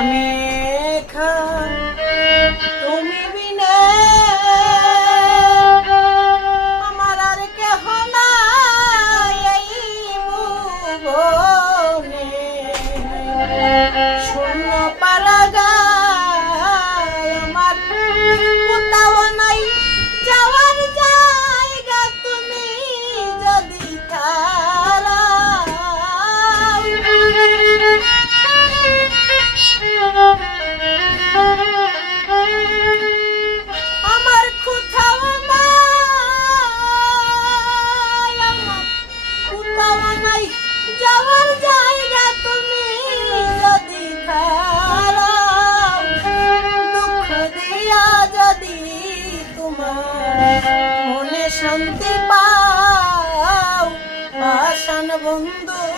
আমি একা তুমি বিনে আমার আর কেহ নাই এই ভুবনে শূন্য পারাগায় আমার কোথাও নাই যাওয়ার জায়গা তুমি যদি আমার কোথাও নাই আমার কোথাও নাই যাওয়ার জায়গা তুমি যদি দুঃখ দিয়া যদি তোমার মনে শান্তি পাও আশান বন্ধু